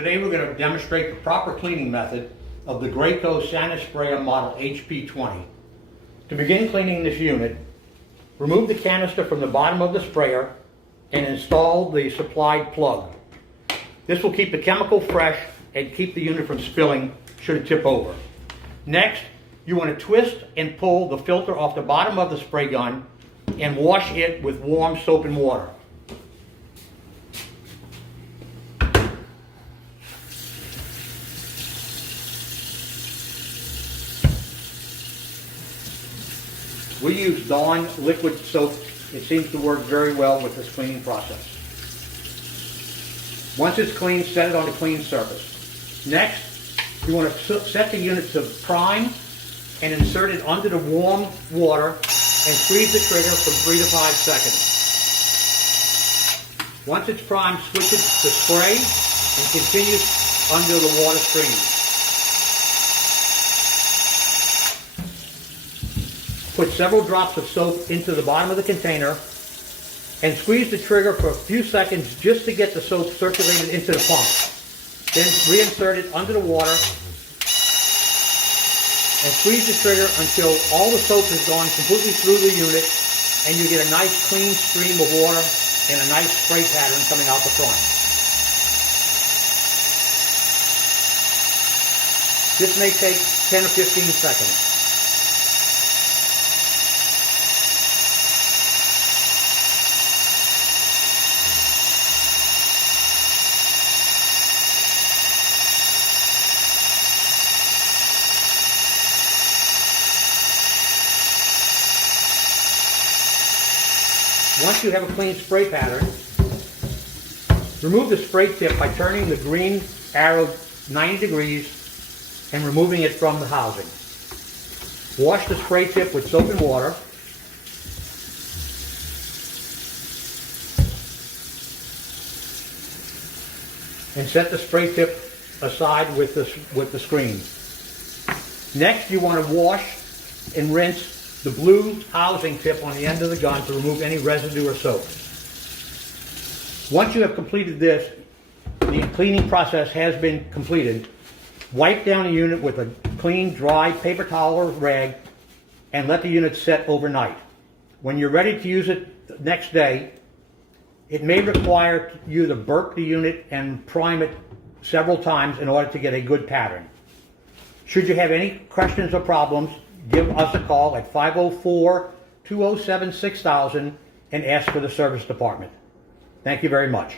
Today we're going to demonstrate the proper cleaning method of the Graco Sanispray model HP20. To begin cleaning this unit, remove the canister from the bottom of the sprayer and install the supplied plug. This will keep the chemical fresh and keep the unit from spilling should it tip over. Next, you want to twist and pull the filter off the bottom of the spray gun and wash it with warm soap and water. We use Dawn liquid soap. It seems to work very well with this cleaning process. Once it's clean, set it on a clean surface. Next, you want to set the unit to prime and insert it under the warm water and squeeze the trigger for 3 to 5 seconds. Once it's primed, switch it to spray and continue under the water stream. Put several drops of soap into the bottom of the container and squeeze the trigger for a few seconds just to get the soap circulated into the pump. Then reinsert it under the water and squeeze the trigger until all the soap has gone completely through the unit and you get a nice clean stream of water and a nice spray pattern coming out the front. This may take 10 or 15 seconds. Once you have a clean spray pattern, remove the spray tip by turning the green arrow 90 degrees and removing it from the housing. Wash the spray tip with soap and water. And set the spray tip aside with the screen. Next, you want to wash and rinse the blue housing tip on the end of the gun to remove any residue or soap. Once you have completed this, the cleaning process has been completed. Wipe down the unit with a clean, dry paper towel or rag and let the unit set overnight. When you're ready to use it the next day, it may require you to burp the unit and prime it several times in order to get a good pattern. Should you have any questions or problems, give us a call at 504-207-6000 and ask for the service department. Thank you very much.